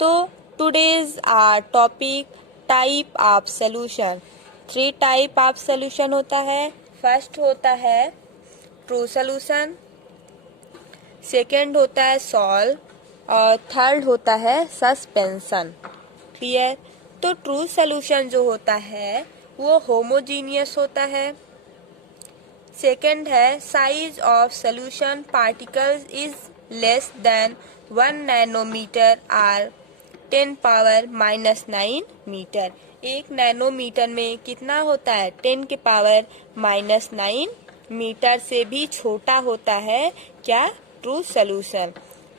तो today's our topic type of solution. 3 type of solution होता है। फर्स्ट होता है ट्रू सॉल्यूशन, सेकंड होता है सॉल्व और थर्ड होता है सस्पेंशन। क्लियर? तो ट्रू सॉल्यूशन जो होता है वो होमोजीनियस होता है। सेकंड है size of solution particles is less than 1 nanometre or 10 power -9 metre. 1 nanometre में कितना होता है? 10 के पावर -9 मीटर से भी छोटा होता है क्या? True solution.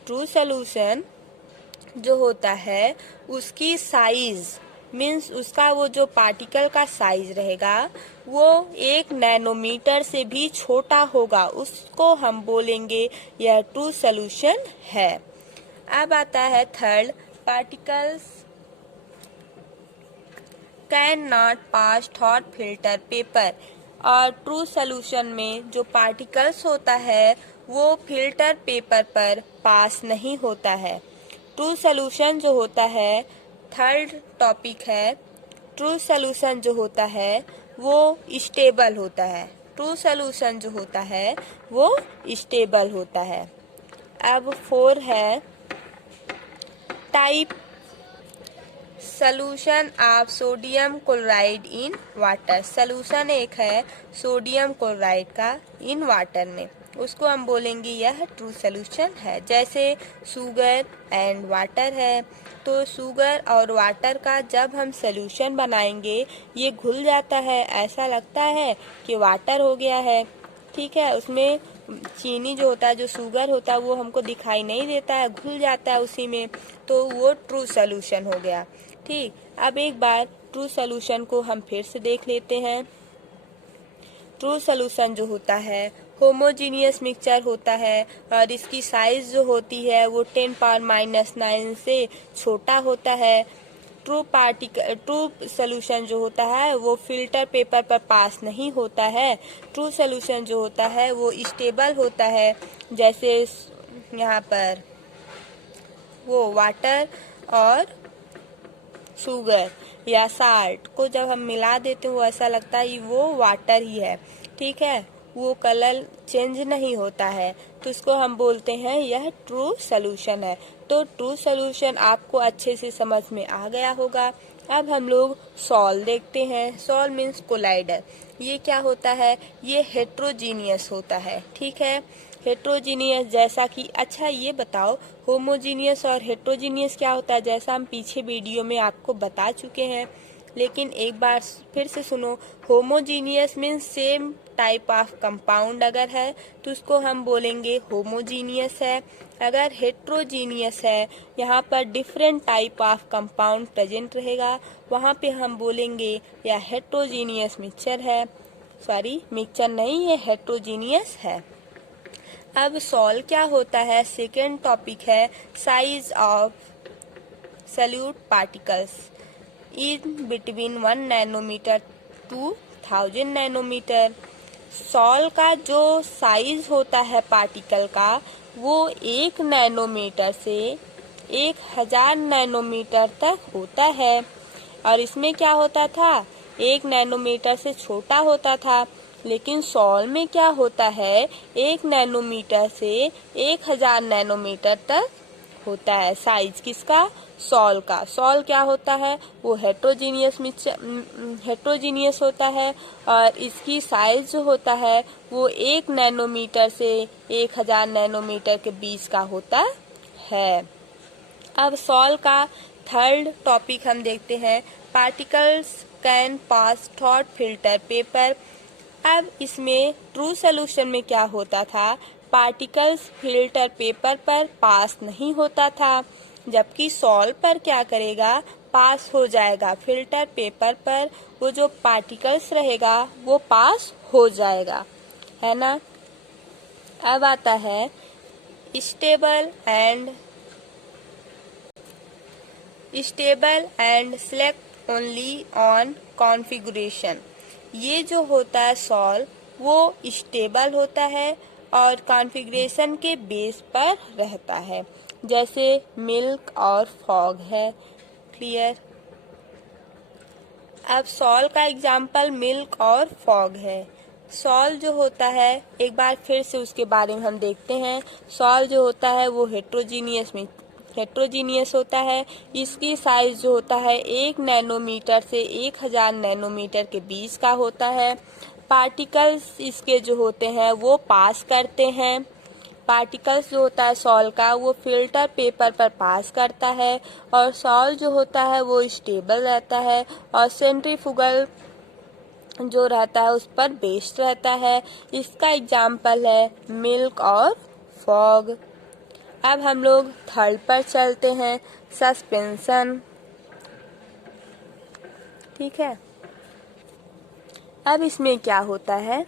ट्रू सॉल्यूशन जो होता है उसकी साइज मीन्स उसका वो जो पार्टिकल का साइज रहेगा वो 1 नैनोमीटर से भी छोटा होगा, उसको हम बोलेंगे यह ट्रू सॉल्यूशन है। अब आता है third, particles can not pass thought filter paper. और ट्रू सॉल्यूशन में जो पार्टिकल्स होता है वो फिल्टर पेपर पर पास नहीं होता है। ट्रू सॉल्यूशन जो होता है, थर्ड टॉपिक है, ट्रू सॉल्यूशन जो होता है वो स्टेबल होता है। ट्रू सॉल्यूशन जो होता है वो स्टेबल होता है। अब 4 है type solution of sodium chloride in water. Solution एक है सोडियम क्लोराइड का इन वाटर में, उसको हम बोलेंगे यह ट्रू सॉल्यूशन है। जैसे शुगर एंड वाटर है, तो शुगर और वाटर का जब हम सॉल्यूशन बनाएंगे ये घुल जाता है, ऐसा लगता है कि वाटर हो गया है। ठीक है, उसमें चीनी जो होता है, जो शुगर होता है वो हमको दिखाई नहीं देता है, घुल जाता है उसी में, तो वो ट्रू सॉल्यूशन हो गया। ठीक, अब एक बार ट्रू सॉल्यूशन को हम फिर से देख लेते हैं। ट्रू सॉल्यूशन जो होता है होमोजीनियस मिक्सचर होता है और इसकी साइज जो होती है वो 10 पावर -9 से छोटा होता है। ट्रू सॉल्यूशन जो होता है वो फिल्टर पेपर पर पास नहीं होता है। ट्रू सॉल्यूशन जो होता है वो स्टेबल होता है। जैसे यहाँ पर वो वाटर और शुगर या साल्ट को जब हम मिला देते हैं वो ऐसा लगता है वो वाटर ही है। ठीक है, वो कलर चेंज नहीं होता है, तो इसको हम बोलते हैं यह ट्रू सॉल्यूशन है। तो ट्रू सॉल्यूशन आपको अच्छे से समझ में आ गया होगा। अब हम लोग सॉल्व देखते हैं। Solve means collider. ये क्या होता है? ये हेट्रोजीनियस होता है। ठीक है, हेट्रोजीनियस जैसा कि, अच्छा ये बताओ होमोजीनियस और हेट्रोजीनियस क्या होता है? जैसा हम पीछे वीडियो में आपको बता चुके हैं, लेकिन एक बार फिर से सुनो। Homogeneous means same type of compound अगर है तो उसको हम बोलेंगे होमोजीनियस है। अगर हेट्रोजीनियस है, यहाँ पर different type of compound present रहेगा, वहाँ पे हम बोलेंगे या हेट्रोजीनियस मिक्सचर है। सॉरी, मिक्सचर नहीं, ये हेट्रोजीनियस है। अब सॉल्व क्या होता है? सेकेंड टॉपिक है size of solute particles in between 1 nanometre to 1000 nanometre. Solve का जो साइज होता है पार्टिकल का वो 1 नैनोमीटर से 1000 नैनोमीटर तक होता है। और इसमें क्या होता था? 1 नैनोमीटर से छोटा होता था, लेकिन सॉल्व में क्या होता है? 1 नैनोमीटर से 1000 नैनोमीटर तक होता है। साइज किसका? सॉल्व का। सॉल्व क्या होता है? वो हेट्रोजीनियस होता है और इसकी साइज जो होता है वो 1 नैनोमीटर से 1000 नैनोमीटर के बीच का होता है। अब सॉल्व का थर्ड टॉपिक हम देखते हैं, particles can pass thought filter paper. अब इसमें ट्रू सॉल्यूशन में क्या होता था? पार्टिकल्स फिल्टर पेपर पर पास नहीं होता था, जबकि सॉल्व पर क्या करेगा? पास हो जाएगा। फिल्टर पेपर पर वो जो पार्टिकल्स रहेगा वो पास हो जाएगा, है ना। अब आता है stable and select only on configuration. ये जो होता है सॉल्व वो स्टेबल होता है और कॉन्फ़िगरेशन के बेस पर रहता है। जैसे मिल्क और फॉग है। क्लियर। अब सॉल का एग्जाम्पल मिल्क और फॉग है। सॉल जो होता है, एक बार फिर से उसके बारे में हम देखते हैं। सॉल जो होता है वो हेट्रोजीनियस होता है। इसकी साइज जो होता है 1 नैनोमीटर से 1000 नैनोमीटर के बीच का होता है। पार्टिकल्स इसके जो होते हैं वो पास करते हैं। पार्टिकल्स जो होता है सॉल का वो फिल्टर पेपर पर पास करता है और सॉल जो होता है वो स्टेबल रहता है और सेंट्रीफ्यूगल जो रहता है उस पर बेस्ड रहता है। इसका एग्जाम्पल है मिल्क और फॉग। अब हम लोग थर्ड पर चलते हैं, सस्पेंशन। ठीक है। अब इसमें क्या होता है,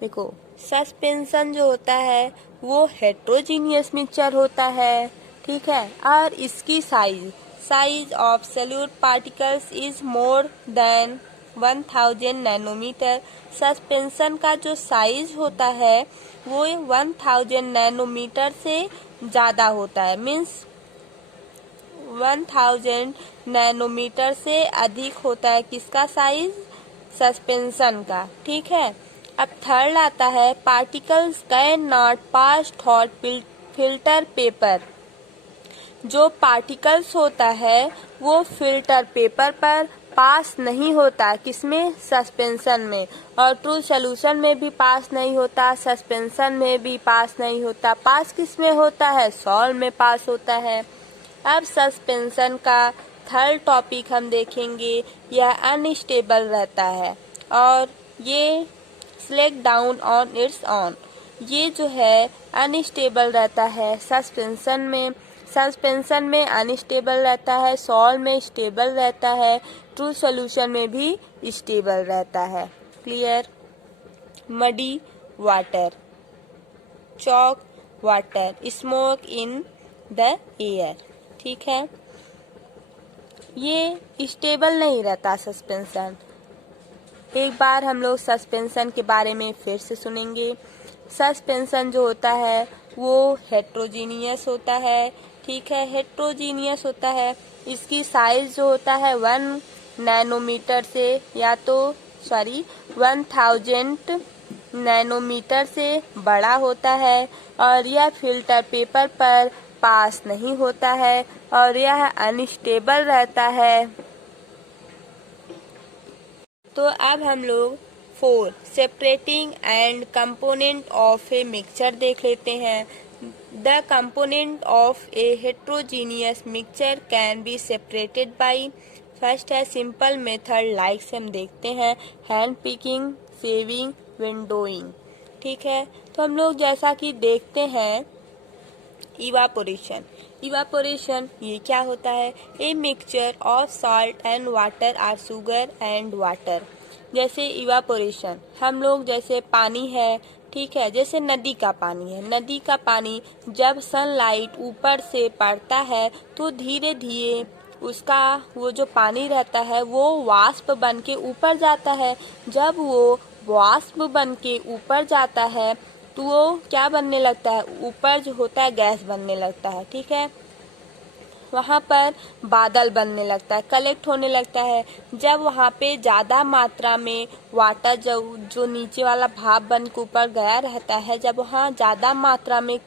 देखो सस्पेंशन जो होता है वो हेट्रोजीनियस मिक्सचर होता है। ठीक है। और इसकी size of solute particles is more than 1000 nanometre. Suspension का जो साइज होता है वो 1000 नैनोमीटर से ज़्यादा होता है, मीन्स 1000 नैनोमीटर से अधिक होता है किसका साइज, सस्पेंशन का। ठीक है। अब थर्ड आता है particles can not pass through filter paper. जो पार्टिकल्स होता है वो फिल्टर पेपर पर पास नहीं होता, किसमें, सस्पेंशन में। और ट्रू सॉल्यूशन में भी पास नहीं होता, सस्पेंशन में भी पास नहीं होता। पास किस में होता है, सॉल्व में पास होता है। अब सस्पेंशन का थर्ड टॉपिक हम देखेंगे, यह अनस्टेबल रहता है और ये slack down on its own. ये जो है अनस्टेबल रहता है सस्पेंशन में अनस्टेबल रहता है, सॉल्व में स्टेबल रहता है, ट्रू सॉल्यूशन में भी स्टेबल रहता है। Clear. Muddy water, chalk water, smoke in the air. ठीक है। ये स्टेबल नहीं रहता सस्पेंशन। एक बार हम लोग सस्पेंशन के बारे में फिर से सुनेंगे। सस्पेंशन जो होता है वो हेट्रोजीनियस होता है। ठीक है, हेट्रोजीनियस होता है। इसकी साइज जो होता है 1 नैनोमीटर से 1000 नैनोमीटर से बड़ा होता है और यह फिल्टर पेपर पर पास नहीं होता है और यह अनस्टेबल रहता है। तो अब हम लोग 4 separating and component of a mixture देख लेते हैं। The component of A heterogeneous mixture can be separated by, first है सिंपल मेथड लाइक से हम देखते हैं, हैंड पिकिंग, सेविंग, विंडोइंग। ठीक है। तो हम लोग जैसा कि देखते हैं इवापोरेशन ये क्या होता है, a mixture of salt and water or sugar and water. जैसे इवापोरेशन, हम लोग जैसे पानी है, ठीक है, जैसे नदी का पानी है, नदी का पानी जब सनलाइट ऊपर से पड़ता है तो धीरे धीरे उसका वो जो पानी रहता है वो वाष्प बन के ऊपर जाता है। जब वो वाष्प बन के ऊपर जाता है तो वो क्या बनने लगता है, ऊपर जो होता है गैस बनने लगता है। ठीक है। वहाँ पर बादल बनने लगता है, कलेक्ट होने लगता है। जब वहाँ पे ज़्यादा मात्रा में वाटर जो नीचे वाला भाप बन के ऊपर गया रहता है, जब वहाँ ज़्यादा मात्रा में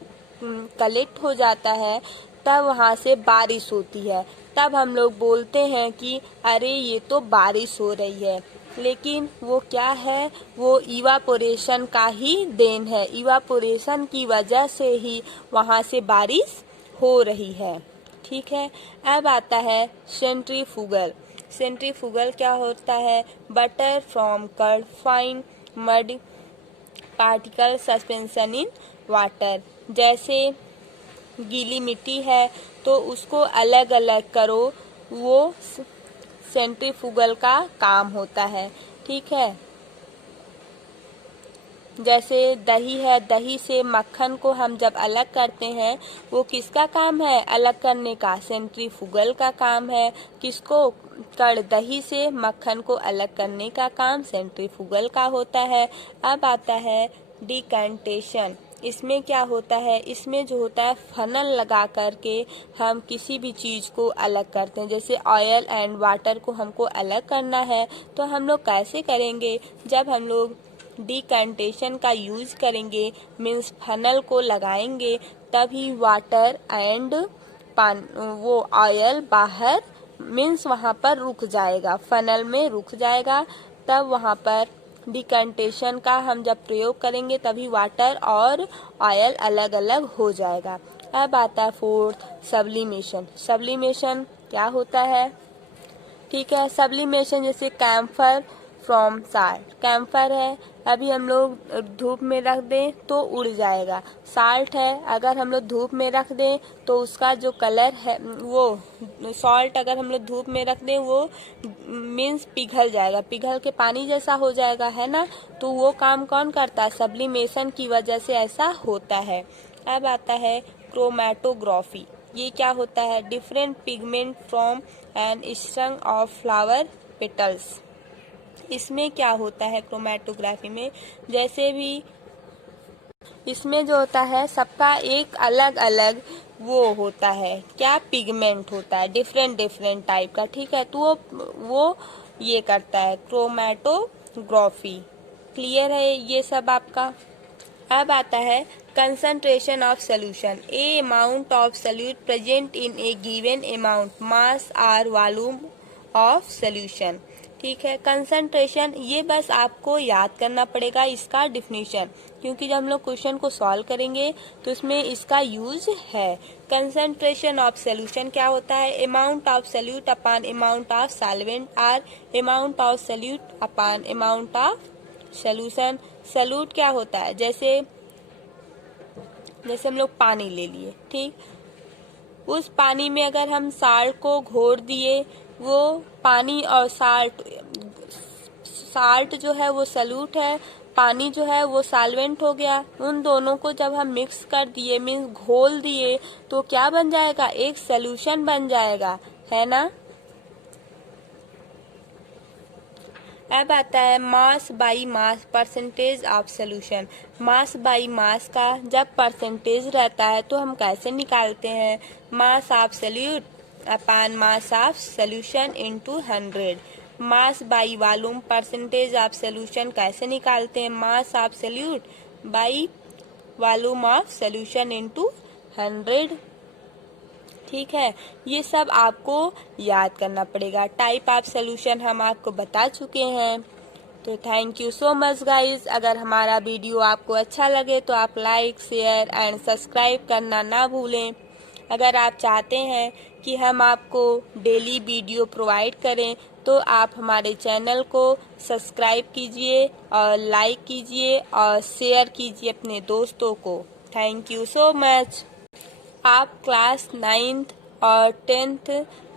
कलेक्ट हो जाता है तब वहाँ से बारिश होती है। तब हम लोग बोलते हैं कि अरे ये तो बारिश हो रही है, लेकिन वो क्या है, वो इवापोरेशन का ही देन है। इवापोरेशन की वजह से ही वहाँ से बारिश हो रही है। ठीक है। अब आता है सेंट्रीफ्यूगल। सेंट्रीफ्यूगल क्या होता है, butter from curd fine mud particle suspension in water. जैसे गीली मिट्टी है तो उसको अलग अलग करो, वो सेंट्रीफ्यूगल का काम होता है। ठीक है। जैसे दही है, दही से मक्खन को हम जब अलग करते हैं वो किसका काम है, अलग करने का, सेंट्रीफ्यूगल का काम है। किसको, कड़ दही से मक्खन को अलग करने का काम सेंट्रीफ्यूगल का होता है। अब आता है डिकैंटेशन। इसमें क्या होता है, इसमें जो होता है फनल लगा करके हम किसी भी चीज़ को अलग करते हैं। जैसे ऑयल एंड वाटर को हमको अलग करना है तो हम लोग कैसे करेंगे, जब हम लोग डिकैंटेशन का यूज़ करेंगे, मीन्स फनल को लगाएंगे, तभी वाटर एंड वो ऑयल बाहर मीन्स वहाँ पर रुक जाएगा, फनल में रुक जाएगा। तब वहाँ पर डिकैंटेशन का हम जब प्रयोग करेंगे तभी वाटर और ऑयल अलग अलग हो जाएगा। अब आता है फोर्थ, सब्लिमेशन। सब्लिमेशन क्या होता है, ठीक है। सब्लिमेशन जैसे कैम्फर फ्रॉम साल्ट, कैम्फर है, अभी हम लोग धूप में रख दें तो उड़ जाएगा। साल्ट है, अगर हम लोग धूप में रख दें तो उसका जो कलर है, वो सॉल्ट अगर हम लोग धूप में रख दें वो मीन्स पिघल जाएगा, पिघल के पानी जैसा हो जाएगा, है ना। तो वो काम कौन करता है, सब्लिमेशन की वजह से ऐसा होता है। अब आता है क्रोमैटोग्राफी। ये क्या होता है, different pigment from an strung of flower petals. इसमें क्या होता है क्रोमैटोग्राफी में, जैसे भी इसमें जो होता है सबका एक अलग अलग वो होता है, क्या पिगमेंट होता है, डिफरेंट डिफरेंट टाइप का, ठीक है। तो वो ये करता है क्रोमैटोग्राफी। क्लियर है ये सब आपका। अब आता है concentration of solution, a amount of solute present in a given amount mass or volume of solution, ठीक है। कंसंट्रेशन ये बस आपको याद करना पड़ेगा इसका डिफिनीशन, क्योंकि जब हम लोग क्वेश्चन को सॉल्व करेंगे तो इसमें इसका यूज है। कंसंट्रेशन ऑफ सोल्यूशन क्या होता है, amount of solute upon amount of solvent or amount of solute upon amount of solution. Solute क्या होता है, जैसे हम लोग पानी ले लिए, ठीक, उस पानी में अगर हम साल्ट को घोर दिए, वो पानी और साल्ट जो है वो सॉल्यूट है, पानी जो है वो सॉल्वेंट हो गया। उन दोनों को जब हम मिक्स कर दिए, मीन्स घोल दिए, तो क्या बन जाएगा, एक सॉल्यूशन बन जाएगा, है ना। अब आता है mass by mass, percentage of solution. Mass by mass का जब परसेंटेज रहता है तो हम कैसे निकालते हैं, mass of solute upon mass of solution into 100। Mass by volume, percentage of solution कैसे निकालते हैं, mass of solute by volume of solution into 100, ठीक है। ये सब आपको याद करना पड़ेगा। टाइप ऑफ सोल्यूशन हम आपको बता चुके हैं। तो thank you so much guys. अगर हमारा वीडियो आपको अच्छा लगे तो आप लाइक, शेयर एंड सब्सक्राइब करना ना भूलें। अगर आप चाहते हैं कि हम आपको डेली वीडियो प्रोवाइड करें तो आप हमारे चैनल को सब्सक्राइब कीजिए और लाइक कीजिए और शेयर कीजिए अपने दोस्तों को। Thank you so much. आप क्लास 9th और 10th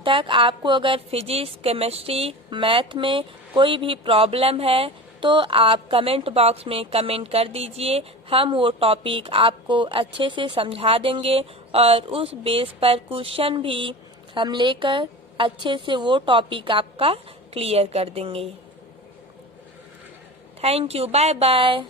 तक आपको अगर फिजिक्स, केमिस्ट्री, मैथ में कोई भी प्रॉब्लम है तो आप कमेंट बॉक्स में कमेंट कर दीजिए, हम वो टॉपिक आपको अच्छे से समझा देंगे और उस बेस पर क्वेश्चन भी हम लेकर अच्छे से वो टॉपिक आपका क्लियर कर देंगे। Thank you, bye bye.